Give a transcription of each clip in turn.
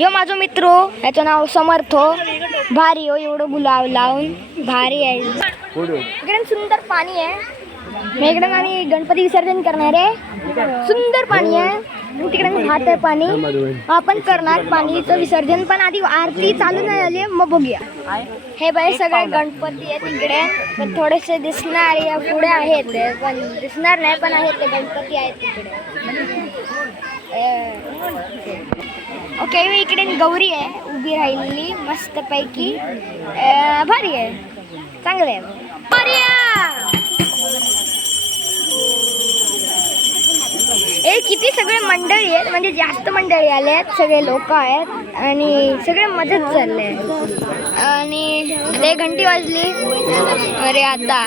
यो माझो मित्र याचं नाव समर्थ भारी हो एवढं गुलाब लावून भारी आहे इकडे सुंदर पाणी आहे इकडे आम्ही गणपती विसर्जन करणार आहे सुंदर पाणी आहे तिकडे वाहत आहे पाणी आपण करणार पाणीचं विसर्जन पण आधी आरती चालू नाही झाली मग बघूया हे बाई सगळे गणपती आहेत तिकडे पण थोडेसे दिसणार या पुढे आहेत पण दिसणार नाही पण आहेत ते गणपती आहेत तिकडे ओके इकडे गौरी आहे उभी राहिलेली मस्त पैकी भारी आहे चांगलं आहे किती सगळे मंडळी आहेत म्हणजे जास्त मंडळी आले आहेत सगळे लोक आहेत आणि सगळे मदत चालले आणि ते घंटी वाजली अरे आता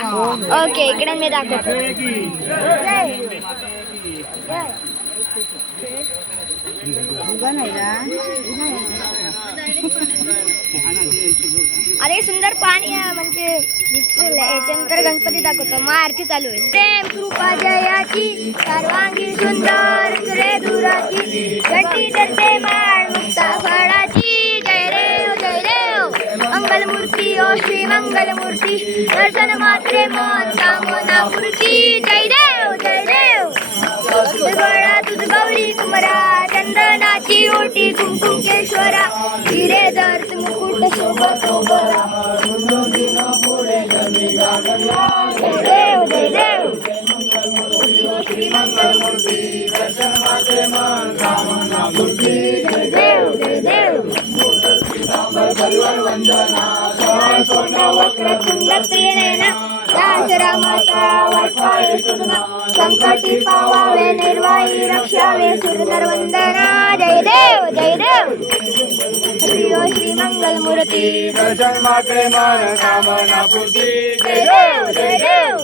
ओके इकडे मी दाखवतो अरे सुंदर पाणी आहे म्हणजे याच्यानंतर गणपती दाखवतो मग आरती चालू आहे प्रेम कृपा जयाची सर्वांगी सुंदर सुरे दुराची घंटी धरते माळ मुक्ता फळाची जय देव मंगलमूर्ती ओ श्री मंगलमूर्ती दर्शन मात्रे मन कामना पूर्ती जय देव तुझ गौरी कुमरा चंदनाची ओटी कुंकुमेश्वरा हिरे दर मुकुट शोभतो बरा जय देव श्री मंगलमूर्ती दर्शन मात्रे मन कामना पूर्ती जय देव परिवार वंदना सोना वक्र सुंदर प्रिय नयना रामाचा वाटवाय सुना संकटी पावावे निर्वाही रक्षावे सुंदर वंदना जय देव श्री मंगल मूर्ती दर्शन मात्रे मन कामना पूर्ती जय देव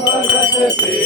भगत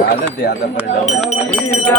झालं ते आता परत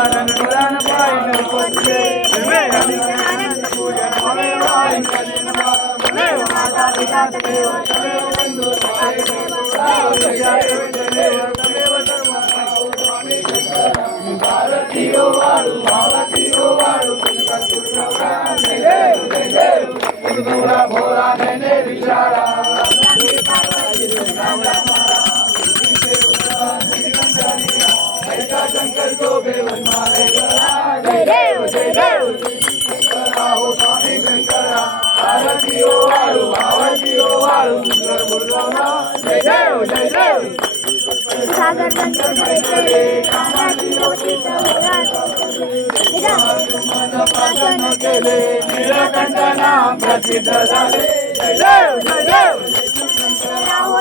प्रसिद्ध झाले जय देव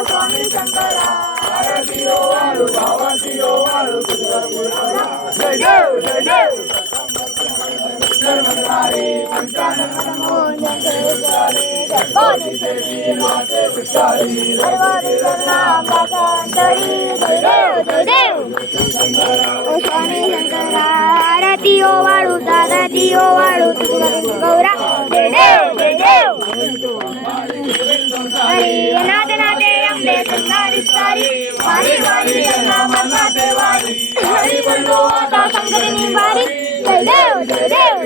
स्वामी शंकरा आरती ओ वाळू भावाची ओ वाळू जय देव जय देव धर्मधारी पंचानन नमो स्वामी शंकरा आरती ओ वाळू दादा ती ओ वाळू गौरा जय देव जय देव हरी नाथ नाथे अंबे संसारी सारी वारी वारी नामाते वारी हरी बोलो आता संगनी वारी जय देव जय देव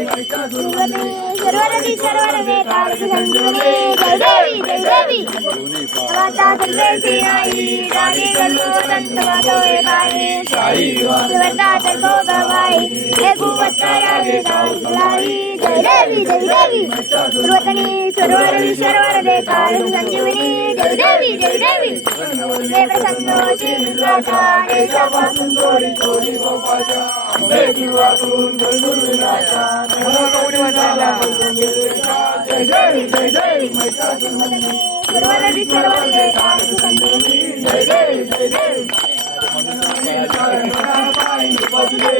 सर्वरती सर्वरवे कारक संजीवनी जय देवी आता सर्वेशी आई जागी गलो संत वादोए बाई सर्वदा सर्वो गवाई हे गुवत्तरा वेदाई जय देवी सर्वतनी सर्वर विश्वर दे कारक संजीवनी जय देवी देव संतोषी माता देशापासून थोडी थोडी गोपाळच्या देवीवातून गुरुविनाचा जय देवी सर्वर विश्वर दे कारक संजीवनी जय देवी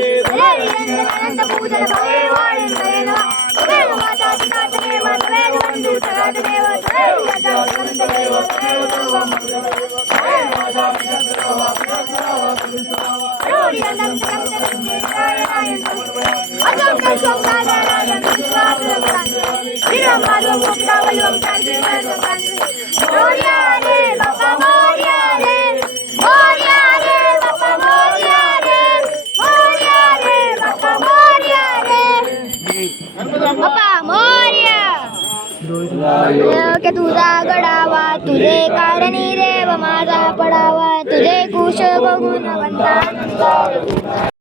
अनंत पूजन भवे वाळे नयनवा देव माता पिता देव देव बंधू सगळ देव देव संत देव सर्व मंगल देव माता पिता रोडी अनंत कंत नारायण अजंत शोकाला राजन विश्वास विरम माधव मुक्ता वल्लभ शांती मोर्या रे बाप्पा मोर्या रे बाप्पा मोर्या रे बाप्पा मोर्या रे बाप्पा मोर्या के तुझा गडावा तुझे कारणी देव माझा पडावा तुझे कुश बघून वंदना